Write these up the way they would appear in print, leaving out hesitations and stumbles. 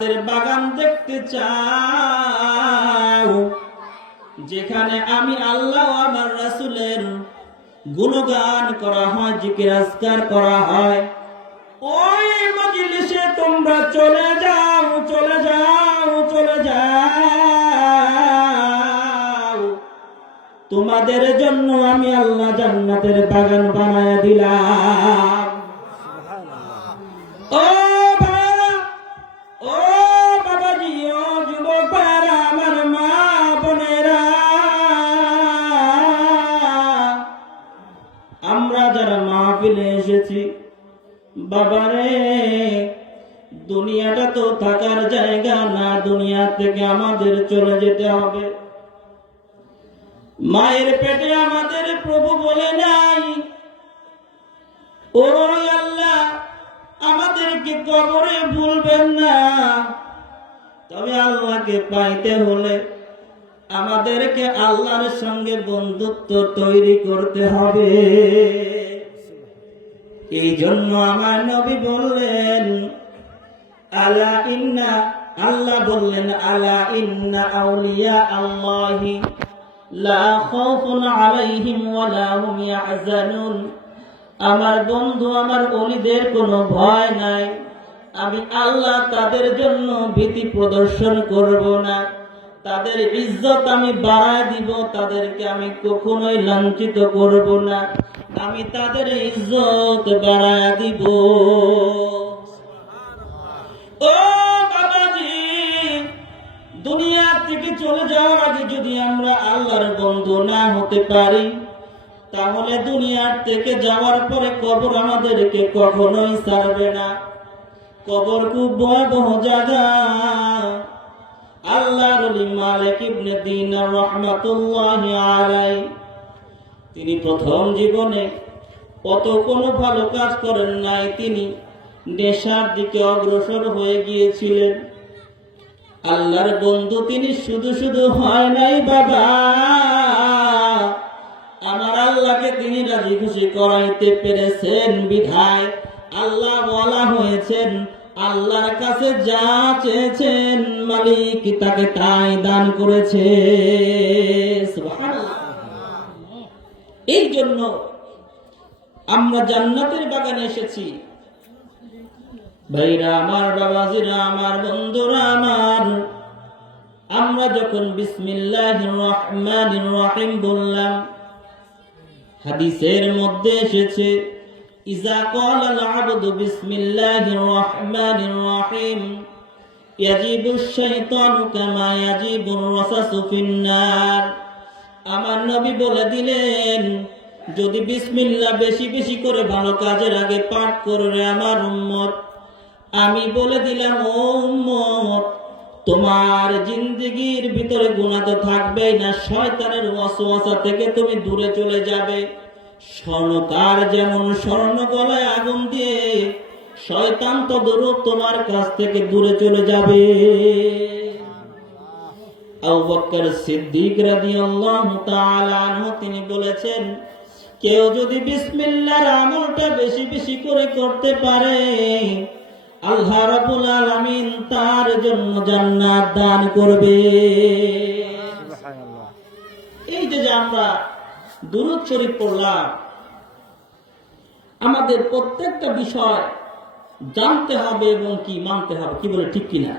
বাগান দেখতে চাও, যেখানে আমি আল্লাহ ও আমার রাসূলের গুণগান করা হয়, জিকির আজকার করা হয়, ওই মজলিসে তোমরা চলে যাও, চলে যাও, চলে যাও। তোমাদের জন্য আমি আল্লাহ জান্নাতের বাগান বানায়া দিলাম। ও ভাইরা, ও বাবাজি, ও যুবক ভাইরা, আমার মা বোনেরা, আমরা যারা মাহফিলে এসেছি, বাবারে, দুনিয়াটা তো থাকার জায়গা না, দুনিয়া থেকে আমাদের চলে যেতে হবে। মায়ের পেটে আমাদের প্রভু বলে নাই, ও আল্লাহ আমাদেরকে কবরে ভুলবেন না। তবে আল্লাহকে পাইতে হলে আমাদেরকে আল্লাহর সঙ্গে বন্ধুত্ব তৈরি করতে হবে। এই জন্য আমার নবী বললেন, আলা ইন্না, আল্লাহ বললেন, আলা ইন্না আউলিয়া আল্লাহি লা খাউফুন আলাইহিম ওয়ালা হুম ইয়াহজানুন। আমার বন্ধু, আমার ওলিদের কোনো ভয় নাই, আমি আল্লাহ তাদের জন্য ভীতি প্রদর্শন করব না, তাদের ইজ্জত আমি বাড়ায় দিব, তাদেরকে আমি কখনোই লাঞ্ছিত করব না, আমি তাদের ইজ্জত বাড়ায় দিব। ও বাবাজি, দুনিয়া থেকে চলে যাওয়ার আগে যদি আমরা আল্লাহর বন্ধু না হতে পারি, তাহলে দুনিয়ার থেকে যাওয়ার পরে কবর আমাদেরকে কখনোই ছাড়বে না। কবর খুব ভয়াবহ জায়গা। আল্লাহর ওলি মালিক ইবনে দিনার রাহমাতুল্লাহি আলাইহি, তিনি প্রথম জীবনে কত কোনো ভালো কাজ করেন নাই, তিনি নেশার দিকে অগ্রসর হয়ে গিয়েছিলেন। আল্লাহর বন্ধু তিনি শুধু শুধু হয় নাই বাবা, আমার আল্লাহকে তিনি রাজি খুশি করাইতে পেরেছেন বিধায় আল্লাহ ওয়ালা হয়েছেন। আল্লাহর কাছে যা চেয়েছেন মালিক তাকে তাই দান করেছে। সুবহানাল্লাহ। এই জন্য আমরা জান্নাতের বাগানে এসেছি। ভাইরা আমার, বাবাজিরা আমার, বন্ধুরা আমার, আমরা যখন বিসমিল্লাহির রহমানির রহিম বললাম, হাদিসের মধ্যে এসেছে, ইজা ক্বালাল আবদু বিসমিল্লাহির রহমানির রহিম ইয়াজিবুশ শাইতানু কামা ইয়াজিবুর রাসাসু ফিন্নার। আমার নবী বলে দিলেন, যদি বিসমিল্লাহ বেশি বেশি করে ভালো কাজের আগে পাঠ করে আমার উম্মত, আমি বলে দিলাম, ও উম্মত, তোমার জিন্দেগির ভিতরে গুনাহ তো থাকবেই না, শয়তানের ওয়াসওয়াসা থেকে তুমি দূরে চলে যাবে। স্বর্ণকার যেমন স্বর্ণ গলায় আগুন দিয়ে, শয়তান তো দূরে তোমার কাছ থেকে দূরে চলে যাবে। আবু বকর সিদ্দিক রাদিয়াল্লাহু তাআলা আনহু তিনি বলেছেন, কেউ যদি বিসমিল্লাহর আমলটা বেশি বেশি করে করতে পারে, আল্লাহ রাব্বুল আলামিন তার জন্য জান্নাত দান করবে। সুবহানাল্লাহ। এই যে আমরা দুরূদ শরীফ পড়লাম, আমাদের প্রত্যেকটা বিষয় জানতে হবে এবং কি মানতে হবে, কি বলে ঠিক কিনা?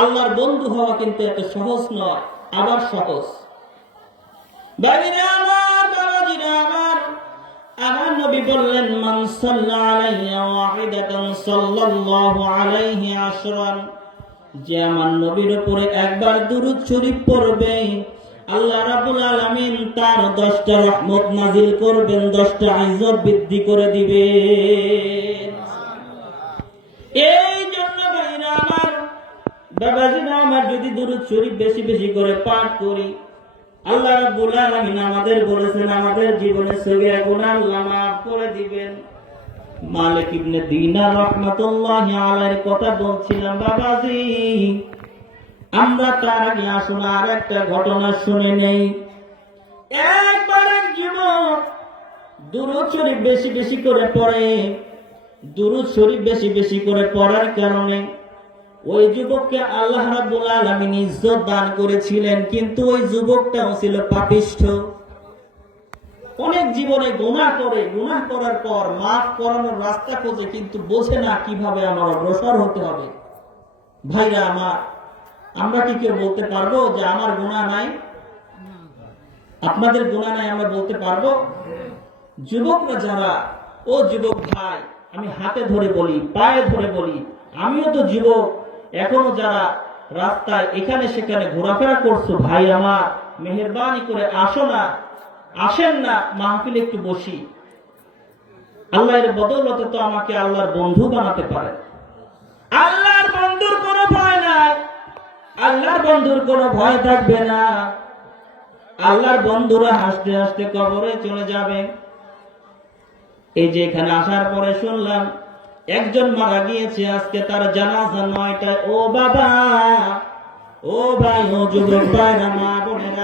আল্লাহর বন্ধু হওয়া কিন্তু এত সহজ নয়, আবার সহজ। ভাইরা আমার, বাবাজিরা আমার, আমার নবী বললেন, মান সাল্লা আলাইয়া ওয়াহিদাতান সাল্লাল্লাহু আলাইহি আশরান। যে আমার নবীর উপরে একবার দুরূদ শরীফ পড়বে, আল্লাহ রাব্বুল আলামিন তার 10টা রহমত নাজিল করবেন, 10টা ইজ্জত বৃদ্ধি করে দিবেন। এই জন্য ভাইরা আমার, বাবাজিরা আমার, যদি দুরূদ শরীফ বেশি বেশি করে পাঠ করি, আল্লাহ রাব্বুল আলামিন আমাদের বলেছেন, আমাদের জীবনের সগীরা গুনাহ আল্লাহ মাফ করে দিবেন। মালিক ইবনে দিনার রাহমাতুল্লাহি আলাইহির কথা বলছিলাম বাবাজি। আমরা তার আগে আসুন আর একটা ঘটনা শুনে নেই। একবার এক যুবক দুরূদ শরীফ বেশি বেশি করে পড়ে, দুরূদ শরীফ বেশি বেশি করে পড়ার কারণে ওই যুবককে আল্লাহ রাব্বুল আলামিন ইজ্জত দান করেছিলেন, কিন্তু ওই যুবকটাও ছিল পাপিষ্ঠ। অনেক জীবনে গুনাহ করে, গুনাহ করার পর মাফ করানোর রাস্তা খোঁজে, কিন্তু বোঝে না কিভাবে আমার অগ্রসর হতে হবে। ভাইরা আমার, আমরা কি কেউ বলতে পারবো যে আমার গুনাহ নাই? আপনাদের গুনাহ নাই আমরা বলতে পারবো? যুবকরা যারা, ও যুবক ভাই, আমি হাতে ধরে বলি, পায়ে ধরে বলি, আমিও তো যুবক। এখনো যারা রাস্তায় এখানে সেখানে ঘোরাফেরা করছো, ভাই আমার, মেহেরবানি করে আসো না, আসেন না মাহফিলে একটু বসি। আল্লাহর বদৌলতে তো আমাকে আল্লাহর বন্ধু বানাতে পারে। আল্লাহর বন্ধুর কোনো ভয় নাই, আল্লাহর বন্ধুর কোনো ভয় থাকবে না। আল্লাহর বন্ধুরা হাসতে হাসতে কবরে চলে যাবে। এই যে এখানে আসার পরে শুনলাম একজন মারা গিয়েছে, আজকে তার জানাজা 9টায়। ও বাবা, ও ভাই, ও যুবক ভাইরা, মা বোনেরা,